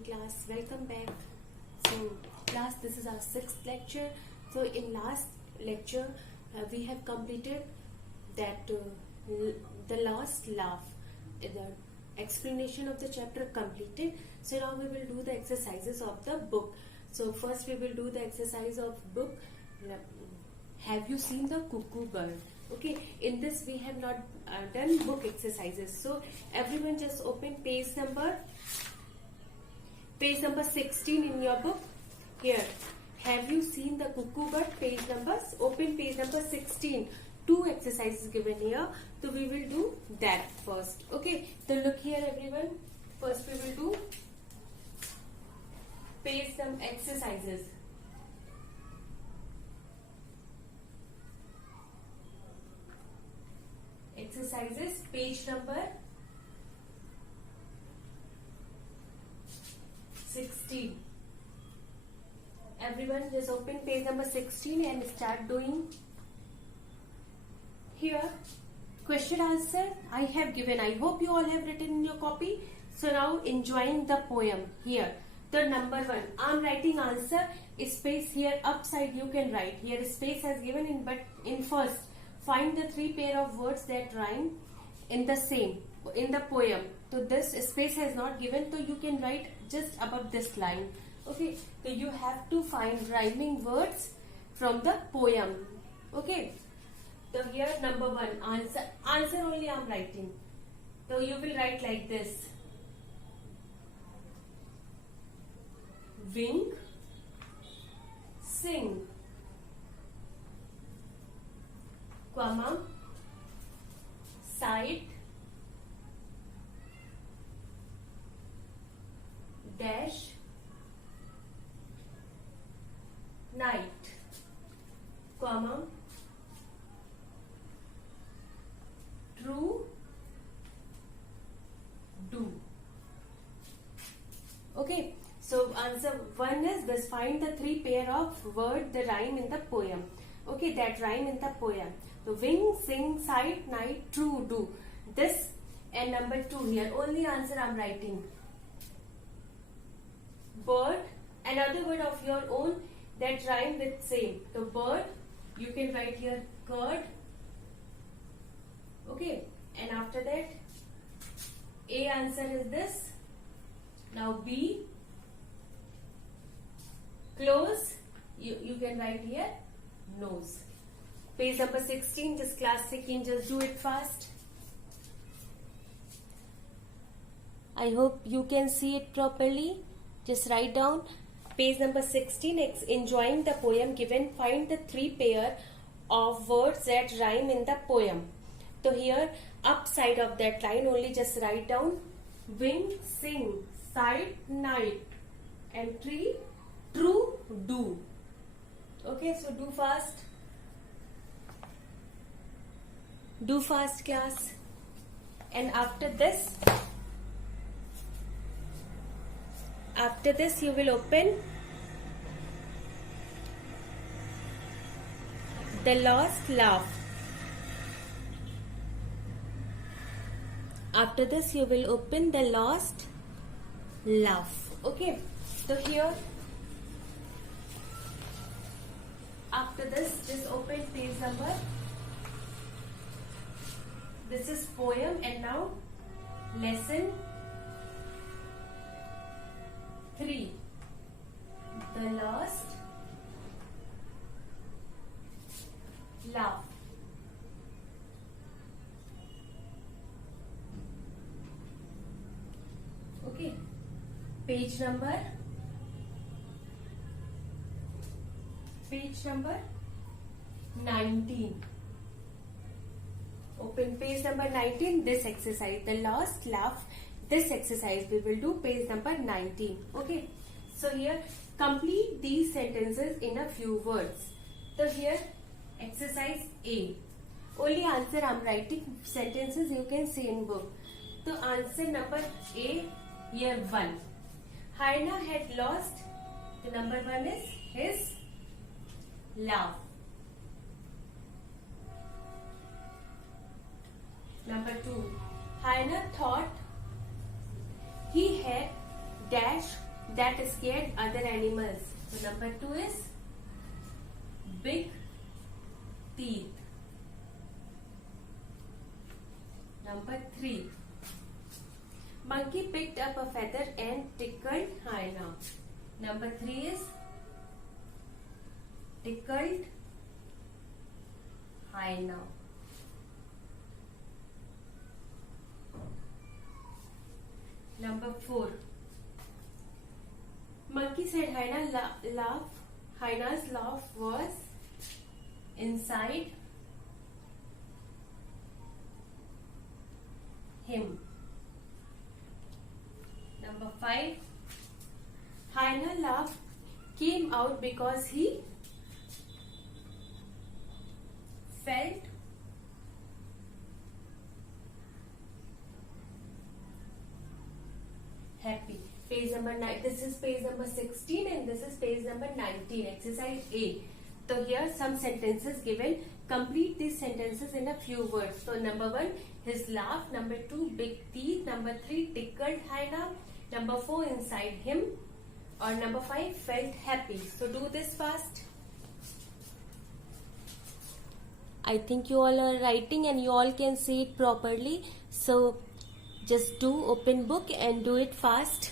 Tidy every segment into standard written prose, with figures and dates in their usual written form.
morning class, welcome back. So class, this is our sixth lecture. So in last lecture we have completed that the last laugh, the explanation of the chapter completed. So now we will do the exercises of the book. So first we will do the exercise of book. Have you seen the cuckoo bird? Okay, in this we have not done book exercises. So everyone just open page number 16 in your book. Here, have you seen the cuckoo bird? Page numbers. Open page number 16. Two exercises given here. So we will do that first. Okay, so look here everyone. First we will do page some exercises. Exercises, page number 16. Everyone just open page number 16 and start doing. Here, question answer I have given. I hope you all have written in your copy. So now enjoying the poem. Here, the number 1. I am writing answer. Space here upside you can write. Here space has given in, but in first find the 3 pair of words that rhyme in the poem. So this space has not given, so you can write just above this line. Okay, so you have to find rhyming words from the poem. Okay, so here number 1, answer only I am writing. So you will write like this: wing, sing, comma, side, dash, night, comma, true, do. Okay, so answer 1 is this: find the 3 pair of words that rhyme in the poem. Okay, that rhyme in the poem. So wing, sing, side, night, true, do. This and number 2 here. Only answer I am writing. Bird, another word of your own that rhyme with same. So bird, you can write here curd. Okay, and after that A answer is this. Now B, close, you can write here nose. Page number 16, just classic, just do it fast. I hope you can see it properly. Just write down page number 16, enjoying the poem given, find the 3 pair of words that rhyme in the poem. So here upside of that line only just write down wing, sing, side, night, and tree, true, do. Okay, so do fast. Do fast class. And after this you will open the last laugh. After this you will open the last laugh. Okay, so here after this just open page number. This is poem, and now lesson 3, the last laugh. Okay, page number 19. Open page number 19, this exercise, the last laugh. This exercise we will do page number 19. Okay, so here complete these sentences in a few words. So here exercise A. Only answer I am writing, sentences you can see in book. So answer number A, here 1. Haina had lost, the number 1 is his laugh. Number 2. Haina thought he had dash that scared other animals. So number 2 is big teeth. Number 3, monkey picked up a feather and tickled hyena. Number 3 is tickled hyena. Number 4, monkey said hyena's laugh was inside him. Number 5, hyena laugh came out because he felt happy. Page number 9. This is page number 16 and this is page number 19. Exercise A. So here some sentences given. Complete these sentences in a few words. So number 1, his laugh. Number 2, big teeth. Number 3, tickled hyena. Number 4, inside him. Or number 5, felt happy. So do this fast. I think you all are writing and you all can see it properly. So just do open book and do it fast.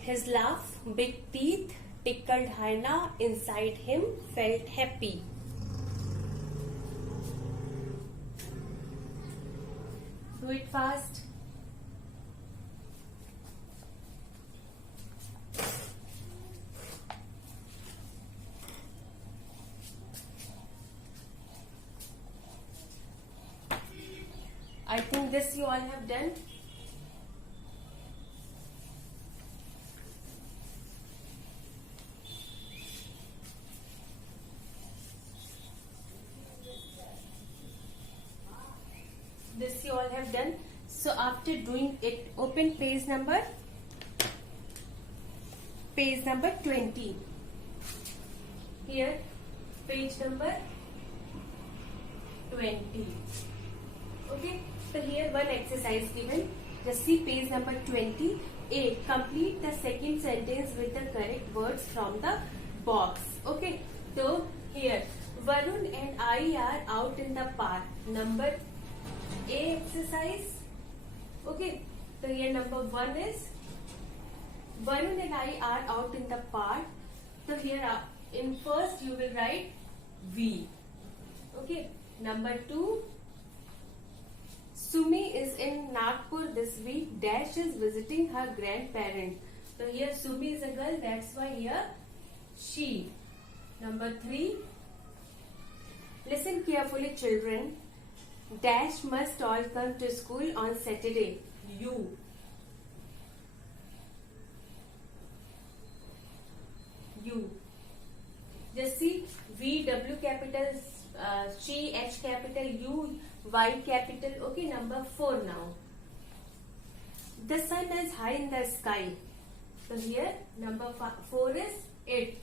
His laugh, big teeth, tickled hyena, inside him, felt happy. Do it fast. I think this you all have done. This you all have done. So after doing it, open page number 20. Here, page number 20. Okay. So here one exercise given. Just see page number 20. A. Complete the second sentence with the correct words from the box. Okay. So here, Varun and I are out in the park. Number A exercise. Okay. So here number 1 is Varun and I are out in the park. So here in first you will write we. Okay. Number 2. Sumi is in Nagpur this week. Dash is visiting her grandparents. So here Sumi is a girl. That's why here she. Number 3. Listen carefully, children. Dash must all come to school on Saturday. You. You. Just see V, W capital, she, H capital, U, Y capital. Okay, number 4 now. The sun is high in the sky. So here number 4 is it.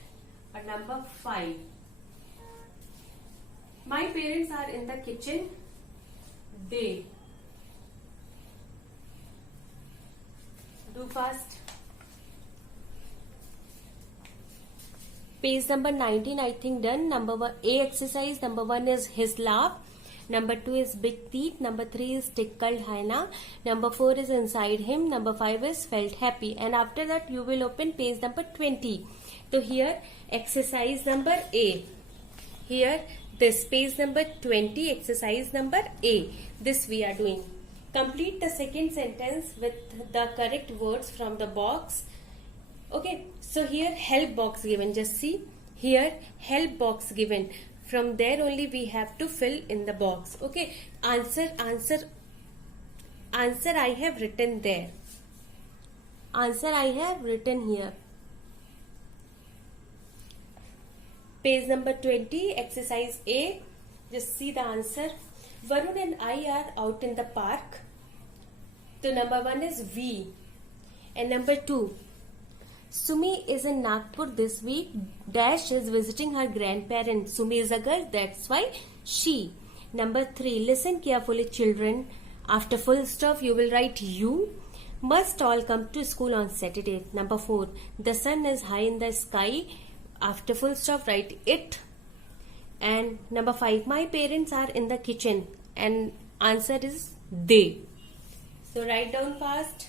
Or number 5. My parents are in the kitchen. They. Do fast. Page number 19 I think done. Number 1 A exercise. Number 1 is his laugh. Number 2 is big teeth. Number 3 is tickled hyena. Number 4 is inside him. Number 5 is felt happy. And after that you will open page number 20. So here exercise number A. Here this page number 20 exercise number A. This we are doing. Complete the second sentence with the correct words from the box. Okay, so here help box given. Just see here help box given. From there only we have to fill in the box. Okay, answer I have written there. Answer I have written here. Page number 20 exercise A. Just see the answer. Varun and I are out in the park. So number 1 is we. And number 2. Sumi is in Nagpur this week. Dash is visiting her grandparents. Sumi is a girl, that's why she. Number 3, listen carefully, children. After full stop, you will write you. Must all come to school on Saturday. Number 4, the sun is high in the sky. After full stop, write it. And number 5, my parents are in the kitchen. And answer is they. So write down fast.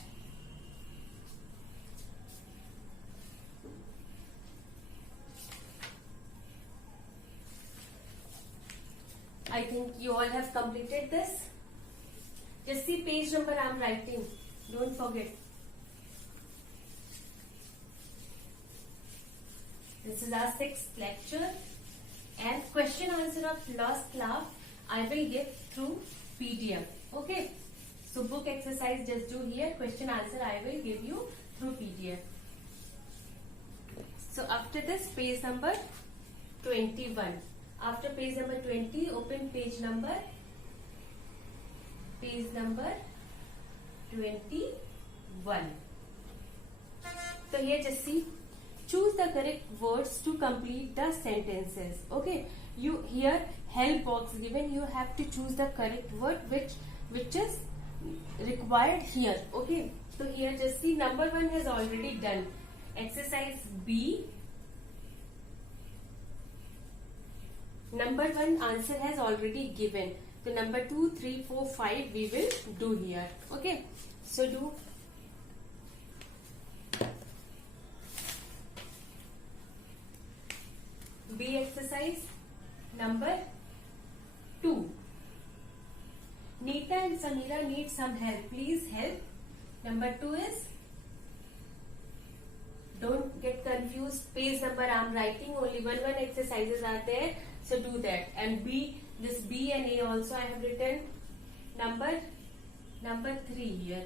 I think you all have completed this. Just see page number I am writing. Don't forget. This is our 6th lecture. And question answer of lost laugh I will give through PDF. Okay. So book exercise just do here. Question answer I will give you through PDF. So after this, page number 21. After page number 20, open page number 21. So here just see, choose the correct words to complete the sentences. Okay, you here help box given, you have to choose the correct word which is required here. Okay, so here just see, number 1 has already done. Exercise B. Number 1 answer has already given. So number 2, 3, 4, 5 we will do here. Okay. So do. B exercise number 2. Neeta and Samira need some help. Please help. Number 2 is, don't get confused. Page number I am writing, only one exercises are there. So do that. And B, this B and A also I have written. Number 3 here.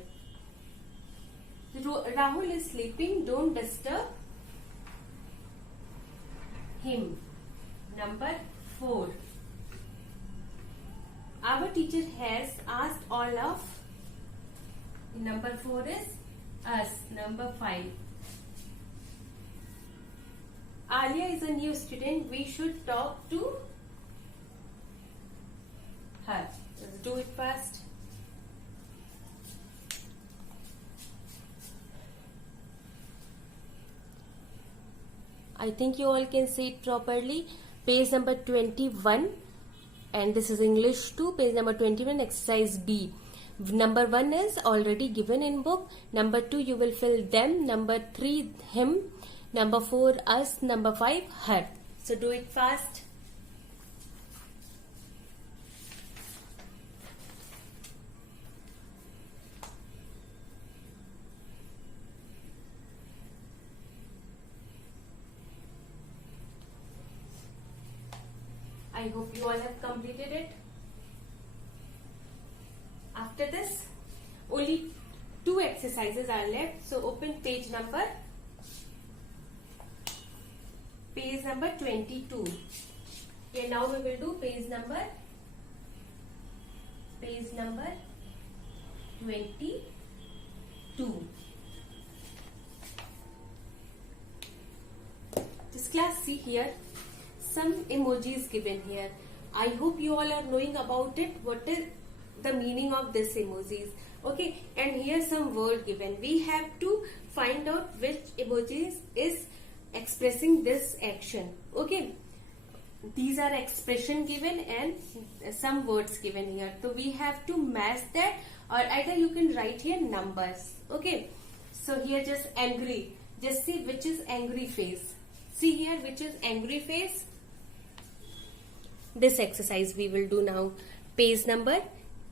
Rahul is sleeping. Don't disturb him. Number 4. Our teacher has asked all of. Number 4 is us. Number 5. Alia is a new student. We should talk to her. Let's do it fast. I think you all can see it properly. Page number 21. And this is English 2. Page number 21, exercise B. Number 1 is already given in book. Number 2, you will fill them. Number 3, him. Number 4, us. Number 5, her. So do it fast. I hope you all have completed it. After this, only 2 exercises are left. So open page number 22. Okay, now we will do page number 22. This class, see here, some emojis given here. I hope you all are knowing about it. What is the meaning of this emojis? Okay, and here some word given. We have to find out which emojis is expressing this action. Okay, these are expression given and some words given here. So we have to match that, or either you can write here numbers. Okay, so here just angry. Just see which is angry face. See here which is angry face. This exercise we will do now. Page number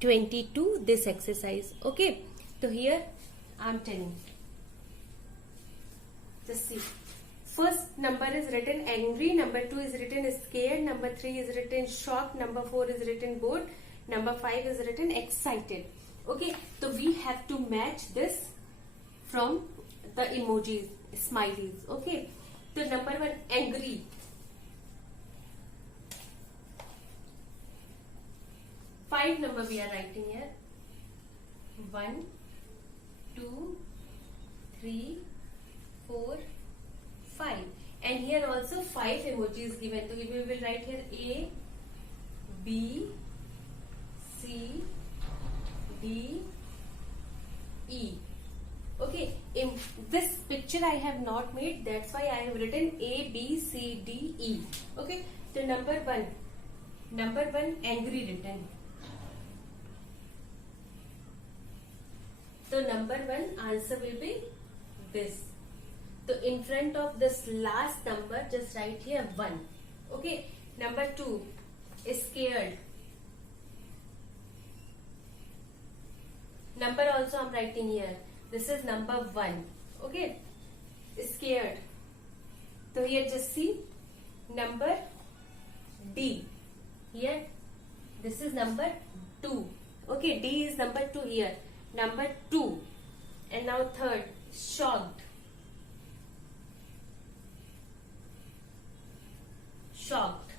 22, this exercise. Okay, so here I am telling. Just see. First number is written angry, number 2 is written scared, number 3 is written shocked, number 4 is written bored, number 5 is written excited. Okay, so we have to match this from the emojis, smileys. Okay, so number 1, angry. Five number we are writing here. 1, 2, 3, 4, 5. And here also 5 emojis given. So we will write here A, B, C, D, E. Okay, in this picture I have not made, that's why I have written A, B, C, D, E. Okay, so number one, angry written. So number one answer will be this. So in front of this last number, just write here 1. Okay, number 2 is scared. Number also I am writing here. This is number 1. Okay, scared. So here just see number D. Here this is number 2. Okay, D is number 2 here. Number 2. And now third, shocked. Shocked.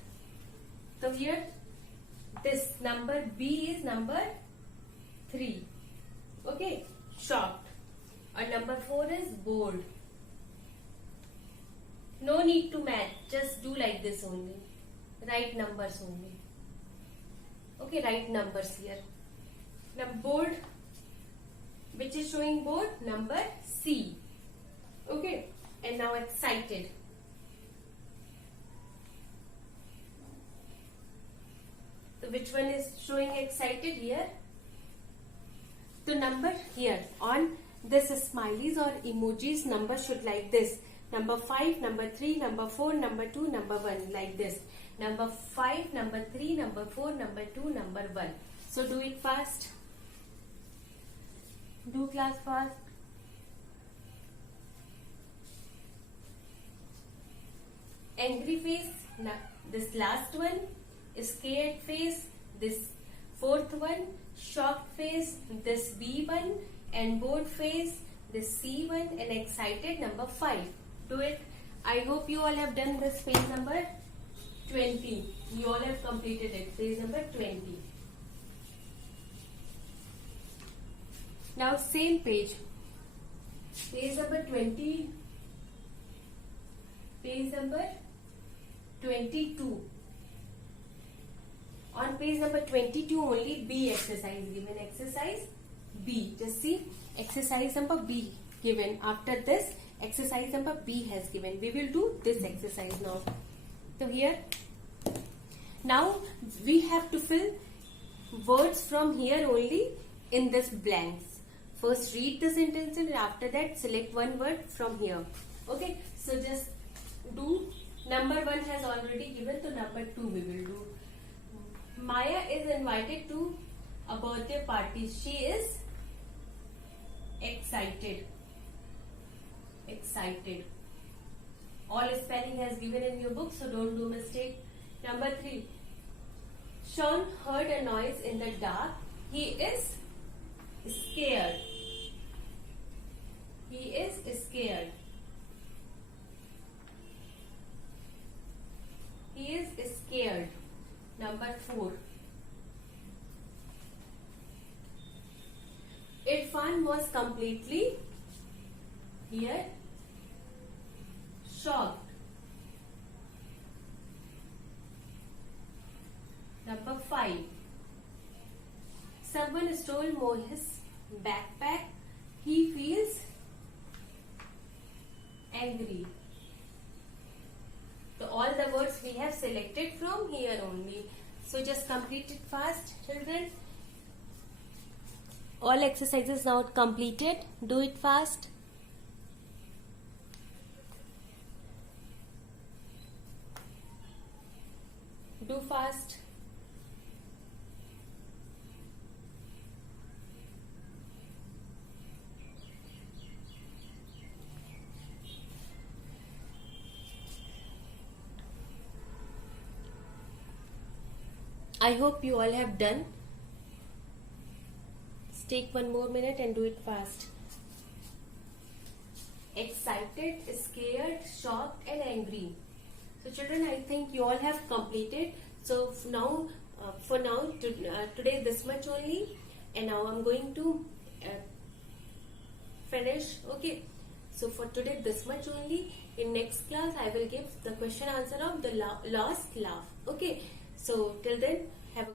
So here this number B is number 3. Okay, shocked. And number 4 is bored. No need to match, just do like this only. Write numbers only. Okay, write numbers here. Now bored, which is showing bored? Number C. Okay, and now excited. So which one is showing excited here? The number here on this smileys or emojis, number should like this. Number 5, number 3, number 4, number 2, number 1, like this. Number 5, number 3, number 4, number 2, number 1. So do it fast. Do class fast. Angry face, now this last one, scared face, this fourth one, shocked face, this B1, and bored face, this C1, and excited number 5. Do it. I hope you all have done this page number 20. You all have completed it. Page number 20. Now same page. Page number 20. Page number 22. On page number 22 only B exercise given. Exercise B. Just see exercise number B given. After this exercise number B has given. We will do this exercise now. So here now we have to fill words from here only in this blanks. First read the sentence and after that select one word from here. Okay, so just do. Number 1 has already given, so number 2 we will do. Maya is invited to a birthday party. She is excited. Excited. All spelling has given in your book, so don't do mistake. Number 3. Sean heard a noise in the dark. He is scared. He is scared. He is scared. Number 4. Irfan was completely here shocked. Number 5. Someone stole Mohit's backpack. He feels angry. So all the words we have selected from here only. So just complete it fast, children. All exercises now completed. Do it fast. Do fast. I hope you all have done. Take one more minute and do it fast. Excited, scared, shocked, and angry. So children, I think you all have completed. So now, today this much only, and now I'm going to finish. Okay. So for today this much only, In next class, I will give the question answer of the lost laugh. Okay. So till then, have a